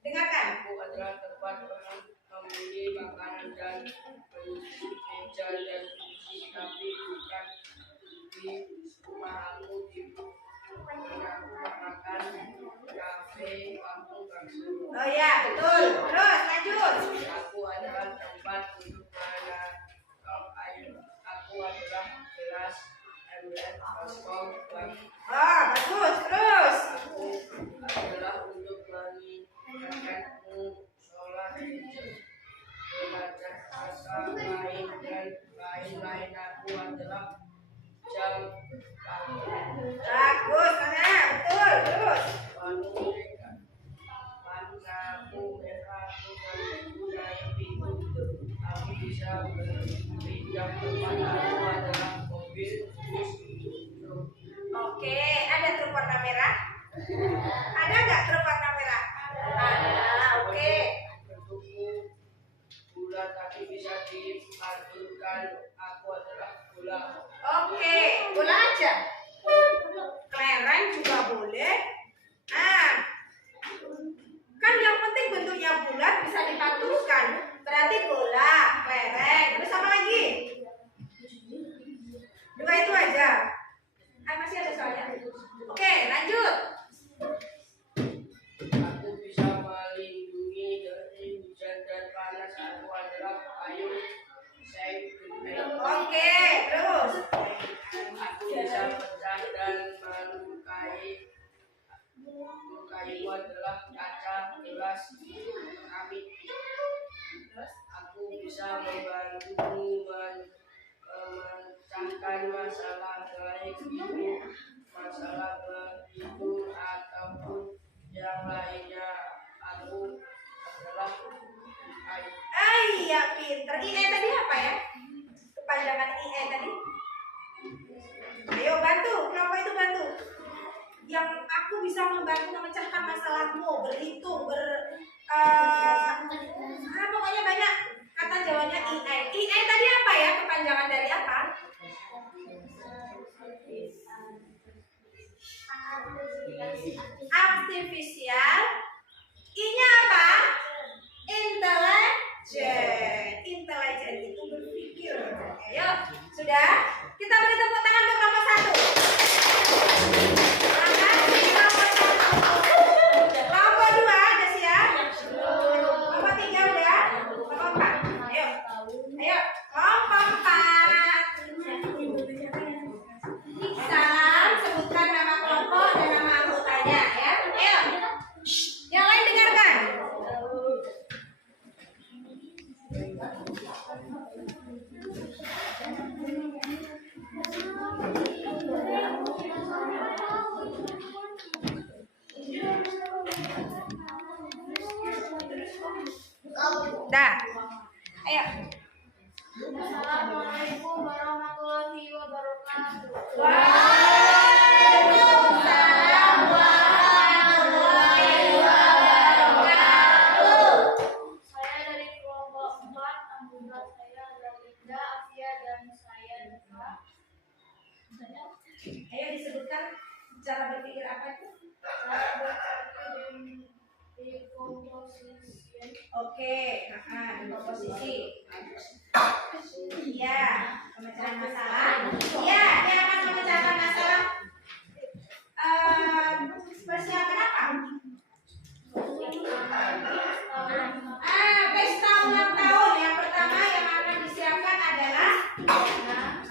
Dengarkan. tempat orang membeli makanan dan meja dan kursi, tapi bukan di rumah aku di mana aku makan kafe kampung bakso. Oh ya, betul. Terus lanjut. Aku adalah tempat duduk mana aku adalah kelas MN baskom bang. Oh, bagus. Terus. Aku adalah untuk mengingatkanmu sholat, belajar bahasa lain dan lain-lain. Aku adalah jam Bagus, mana? Betul. Terus. warung mereka. Lampu merah dengan pintu. Aku bisa berpindah tempat. Aku adalah mobil bus truk. Oke, ada truk warna merah? Ada nggak truk warna merah? Ada. Oke. Bentukku bulat tapi bisa dipanturkan. Aku adalah bola. Oke, bola aja. Kelereng juga boleh. Kan yang penting bentuknya bulat bisa dipanturkan. Berarti bola, kelereng. Terus apa lagi? 2 itu aja. Masih ada soalnya. Oke, lanjut. Aku bisa melindungi dari hujan dan panas. Aku adalah payung. Saya Oke, terus. aku bisa pecah dan melukai. Lukaiku adalah kaca, gelas, keramik. Aku bisa membantumu memecahkan masalah baik itu masalah begitu ataupun pinter. IE tadi apa ya? Kepanjangan IE tadi. Ayo bantu, kenapa itu bantu? Yang aku bisa membantu memecahkan masalahmu, berhitung, pokoknya banyak kata Jawanya IE. IE tadi apa ya? Kepanjangan dari apa? Artificial. I-nya apa? Intelligent. Intelligent itu berpikir. Ayo, sudah? Kita beri tepuk tangan untuk nomor 1. Makasih nomor 1. Nomor 2 ada siap? Nomor 3 udah? Nomor 4. Ayo. Ayo. Nomor 4. Salam, sebutkan nama kelompok dan nama anggotanya ya. Ayo. Shh, yang lain dengarkan. Dah. Ayo. Assalamualaikum warahmatullahi wabarakatuh. Waalaikumsalam warahmatullahi wabarakatuh. Saya dari kelompok 4, anggota saya adalah Linda, Afia, dan saya Deva. Ayo disebutkan cara berpikir apa itu? Cara berpikir di komposisi. Oke, di komposisi. Iya, pemecahan masalah. Iya, dia akan memecahkan masalah. Persiapan apa? Pesta ulang tahun. Yang pertama yang akan disiapkan adalah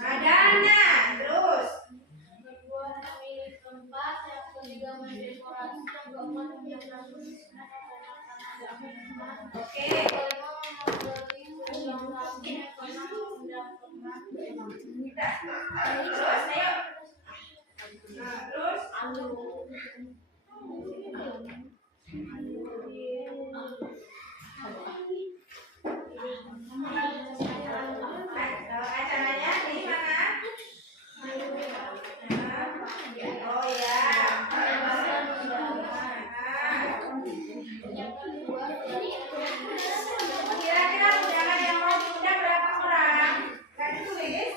dana. Terus, Yang kedua memilih tempat, yang ketiga mendekorasi, yang keempat menyiapkan oke. yang kelima mengamati program kami, yang keenam mengundang teman. Terus, ayo. Terus, acaranya di mana? Oh ya. Kira-kira undangan yang mau diundang berapa orang? Kan ditulis?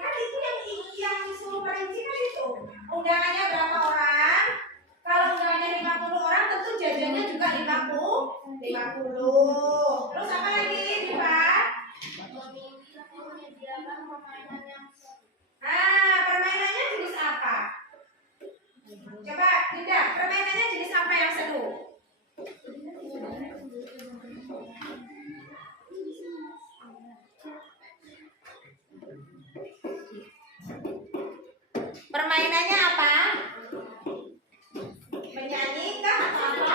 Kan itu yang disuruh perinci kan itu. Undangannya berapa orang? Kalau undangannya 50 orang tentu jajannya juga 50. Terus apa lagi, Diva? Menyediakan permainan yang seru. Permainannya jenis apa? Coba, Dinda, permainannya jenis apa yang seru? Permainannya apa? Menyanyi kah atau apa?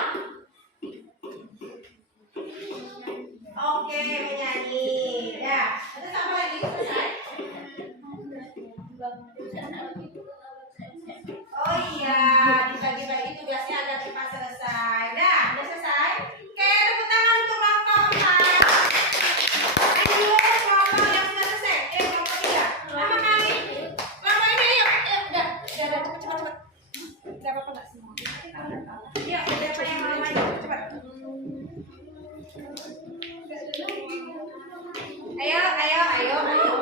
Oke, menyanyi. Ya, terus apa lagi? Selesai? Oh iya, dibagi-bagi tugasnya agar cepat selesai. Dah, udah selesai? Oke, tepuk tangan untuk kelompok 4. Ayo, kelompok yang sudah selesai. Kelompok 3. Nama kali. Kelompok ini, ayo. Udah, cepat. Udah apa-apa nggak semua? Yuk, siapa yang mau maju? Cepat. Ayo. Ayo maju.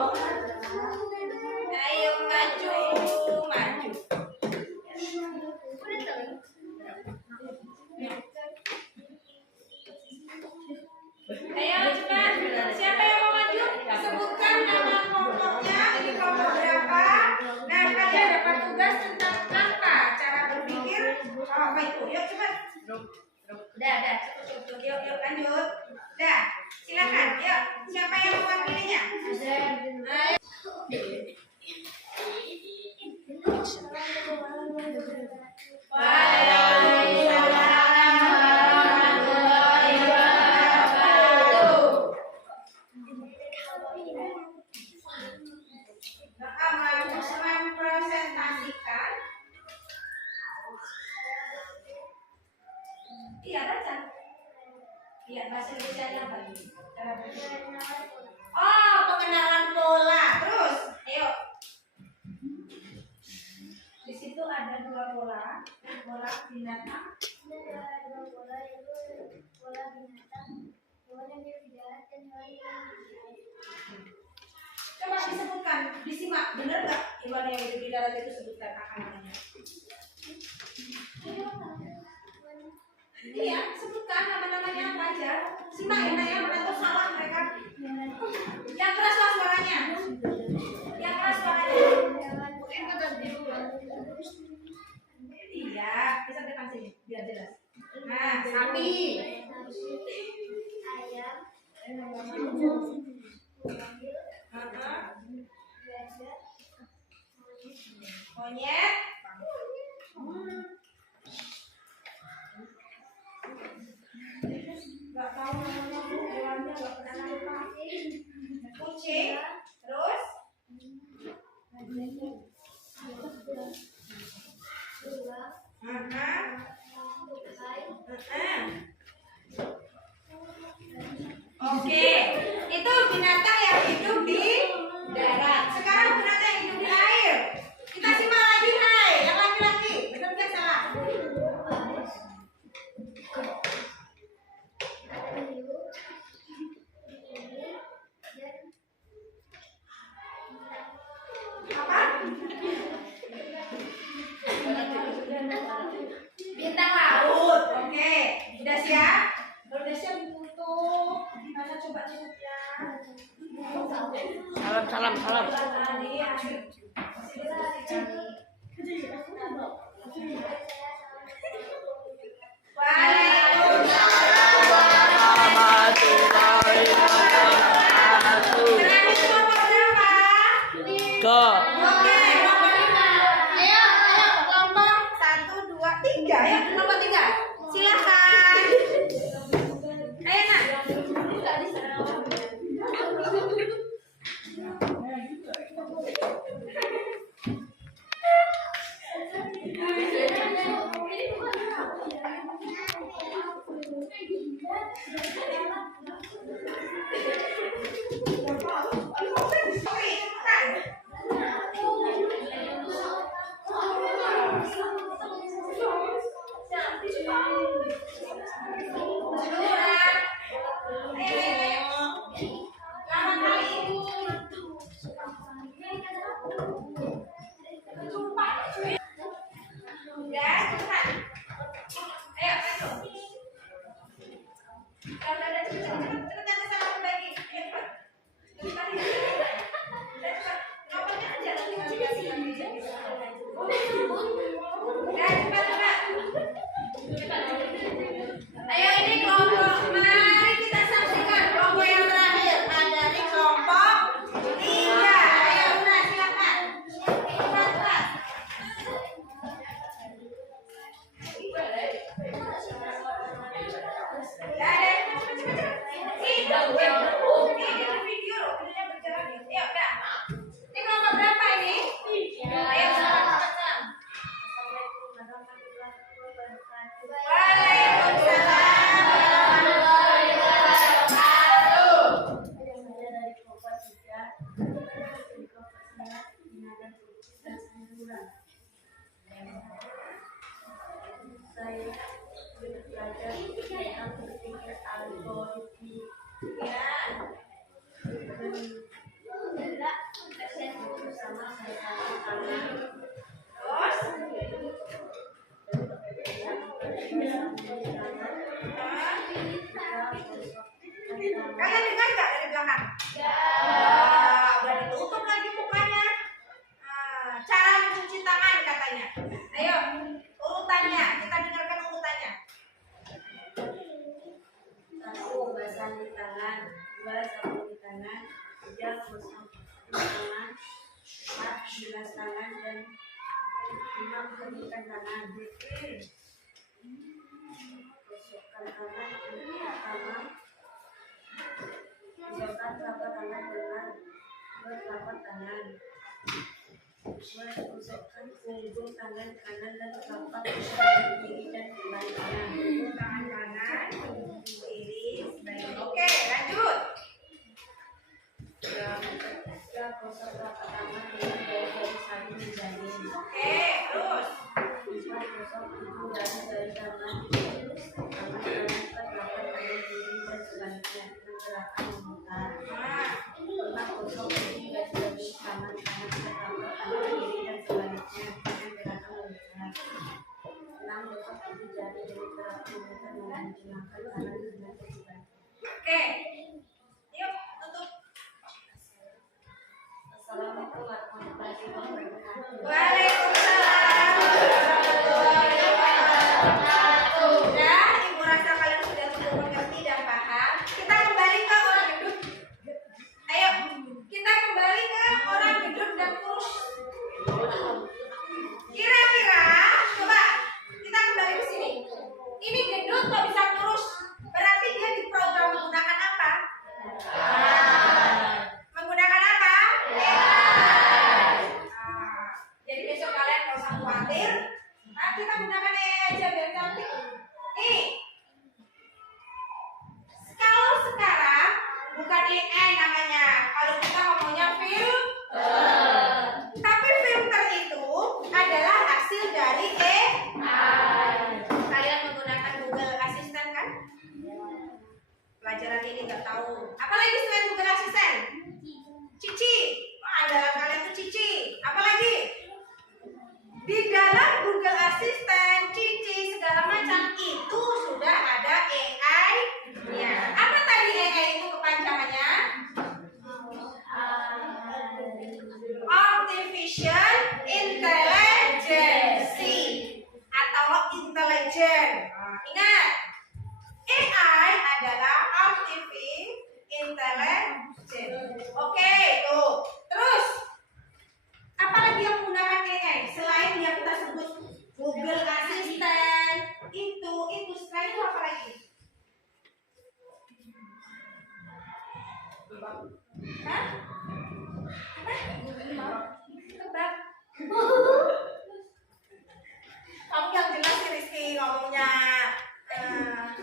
Ayo cepat. Siapa yang mau maju? Sebutkan nama kelompoknya. Ini kelompok berapa? Nah, kalian dapat tugas tentang apa? Cara berpikir apa itu? Yuk cepat. Iya, bahasa Indonesia apa? Oh, pengenalan pola. Terus, ayo. Di situ ada 2 pola, pola binatang. Ada 2 pola, yaitu pola binatang, hewan yang hidup di darat, dan hewan yang hidup di air. Coba disebutkan, disimak, bener nggak hewan yang hidup di darat itu sebutkan namanya? Iya, sebutkan nama-namanya apa aja. Simak ya, Naya, mana tuh salah mereka. Yang keras lah suaranya. Yang keras suaranya. Iya, bisa depan sini biar jelas. Nah, sapi. Ayam, Monyet. Gak tahu namanya tuh hewannya, gak pernah nama. Kucing. Terus oke, itu binatang yang hidup di darat. Sekarang binatang yang hidup di air. Kita simak lagi, hai, yang laki-laki. Benar nggak salah? Apa? Bintang laut. Oke, udah siap? Kalau udah siap ditutup. Gimana coba tutupnya? Salam. Go. Oke, nomor 5. Ayo, kelompok 1, 2, 3. Ya, nomor 3. Silakan. Ayo, Nak. Ayo ini kelompok, mari kita saksikan kelompok yang terakhir. Ada di kelompok 3. Ayo, Una, silakan. Cepat. Ya, ada. Ini video berjalan. Ayo, udah. Ini kelompok berapa ini? Ayo, cepat. Kalian dengar nggak dari belakang? Udah ditutup lagi mukanya. Cara mencuci tangan katanya. Ayo, urutannya. Kita dengarkan urutannya. 1. Basahi tangan. 2. Sabuni tangan. 3. gosok tangan. 4. bilas tangan. Dan 5. keringkan tangan. Gosokkan tangan pertama. Gosokkan telapak tangan dengan telapak tangan. 2. Gosokkan punggung tangan kanan dan telapak tangan kiri dan sebaliknya. Tangan kanan, kiri, Oke, lanjut. Setelah gosok telapak tangan dengan jari-jari saling menjalin. Oke, terus. 4. Gosok ujung jari-jari tangan kanan ke telapak tangan kiri dan sebaliknya dengan gerakan memutar. Nah, 5. Gosok ujung jari-jari tangan kanan ke telapak tangan kiri dan sebaliknya dengan gerakan memutar. 6. Gosok ujung jari dengan gerakan memutar dengan menjulurkan tangan dengan sebaliknya. oke. Yuk, tutup. Assalamualaikum warahmatullahi wabarakatuh. Waalaikumsalam warahmatullahi wabarakatuh. Udah, Ibu rasa kalian sudah cukup mengerti dan paham. Kita kembali ke orang gendut. Ayo, kita kembali ke orang gendut dan kurus. Kira-kira, coba kita kembali ke sini. Ini gendut kok bisa kurus? Berarti dia diprogram menggunakan apa? Menggunakan apa? Jadi besok kalian nggak usah khawatir. Nah, kita gunakan AI aja biar cantik. Nih, kalau sekarang bukan AI namanya. Kalau kita ngomongnya filter. Tapi filter itu adalah hasil dari AI. Kalian menggunakan Google Assistant kan? Pelajaran ini nggak tahu. Apalagi selain Google Assistant? Cici. Wah, andalan kalian tuh Cici. Apalagi? Di dalam Google Assistant, Cici, segala macam itu sudah ada AI-nya. Apa tadi AI itu kepanjangannya? Artificial Intelligence atau intelligent. Nah, ingat, AI adalah Artificial Intelligence. Oke, tuh. Terus, apalagi yang menggunakan AI selain yang kita sebut Google Assistant itu selain itu apa lagi? Hah? Apa? Tebak. Kamu yang jelas sih Rizky ngomongnya.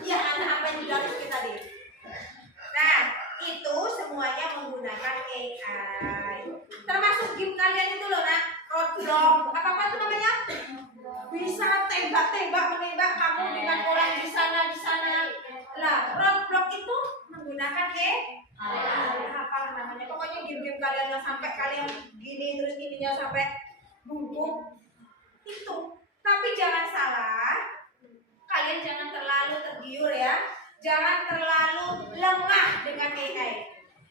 Iya, apa yang bilang Rizky tadi? Nah, itu semuanya menggunakan AI. Termasuk game kalian itu loh, nak. Roadblock, apa tuh namanya? Bisa tembak-tembak menembak kamu dengan orang di sana. Lah, roadblock itu menggunakan apa namanya? Pokoknya game-game kalian yang sampai kalian gini terus ininya sampai bungkuk itu. Tapi jangan salah, kalian jangan terlalu tergiur ya. Jangan terlalu lengah dengan AI.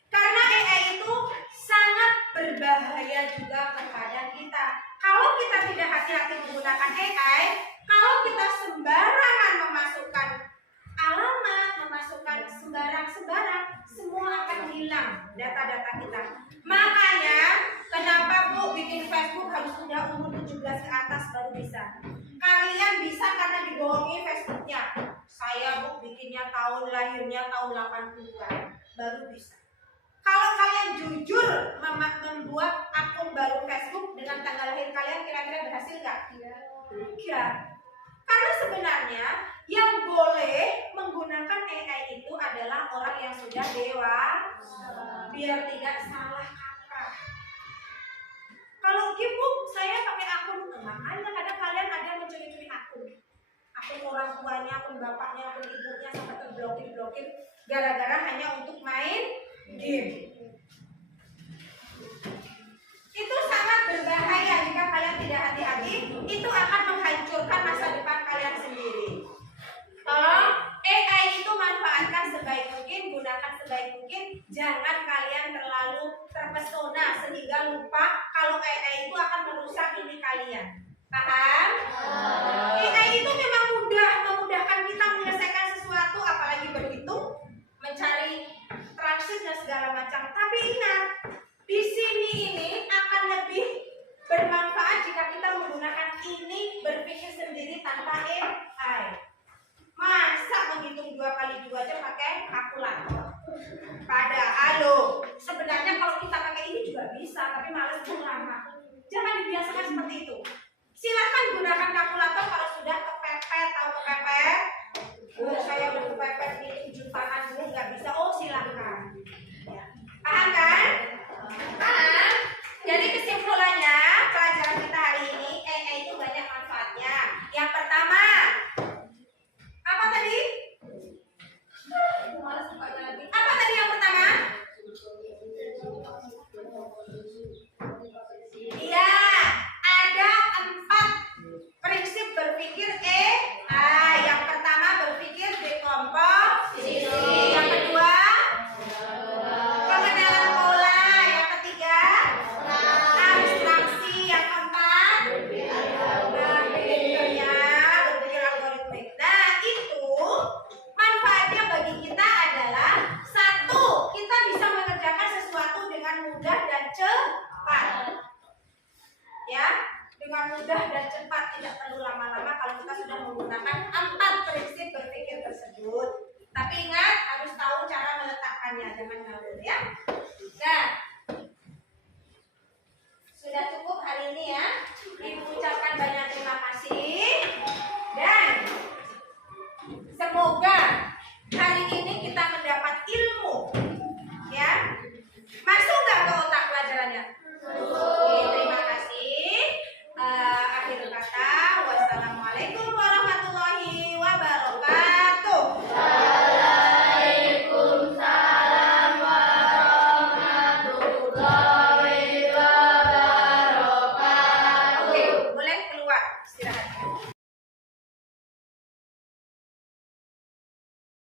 Karena AI itu sangat berbahaya juga kepada kita. Kalau kita tidak hati-hati menggunakan AI, kalau kita sembarangan memasukkan alamat, memasukkan sembarang, semua akan hilang data-data kita. Makanya, kenapa Bu bikin Facebook harus sudah umur 17 ke atas baru bisa? Kalian bisa karena dibohongi Facebooknya. Saya Bu bikinnya lahirnya tahun 80-an baru bisa. Kalau kalian jujur membuat akun baru Facebook dengan tanggal lahir kalian, kira-kira berhasil nggak? Iya. Karena sebenarnya yang boleh menggunakan AI itu adalah orang yang sudah dewasa, biar tidak salah kaprah. Kalau gitu saya pakai akun, makanya kadang kalian ada yang mencuri-curi akun orang tuanya, akun bapaknya, akun ibunya sampai terblokir gara-gara hanya untuk main game. Itu sangat berbahaya jika kalian tidak hati-hati. Itu akan menghancurkan masa depan kalian sendiri. Tolong AI itu manfaatkan sebaik mungkin, gunakan sebaik mungkin. Jangan kalian terlalu terpesona sehingga lupa kalau AI itu akan merusak diri kalian. Paham? AI itu memang memudahkan kita menyelesaikan sesuatu, apalagi berhitung, mencari transit dan segala macam. Tapi ingat, di sini ini akan lebih bermanfaat jika kita menggunakan ini berpikir sendiri tanpa AI. Masa menghitung 2 kali 2 aja pakai kalkulator? Padahal sebenarnya kalau kita pakai ini juga bisa, tapi males lama. Jangan dibiasakan seperti itu. Silahkan gunakan kalkulator kalau sudah kepepet, tahu kepepet. Saya udah kepepet ini jutaan, nggak bisa Yang pertama, apa tadi? Apa tadi yang pertama? Iya, ada 4 prinsip berpikir Yang pertama berpikir dekomposisi. Yang kedua, pengenalan pola. Yang ketiga, abstraksi. Yang keempat, berpikir algoritmik. Nah, itu manfaatnya bagi kita adalah satu, kita bisa mengerjakan sesuatu dengan mudah dan cepat. Ya, dengan mudah dan cepat, tidak perlu lama-lama.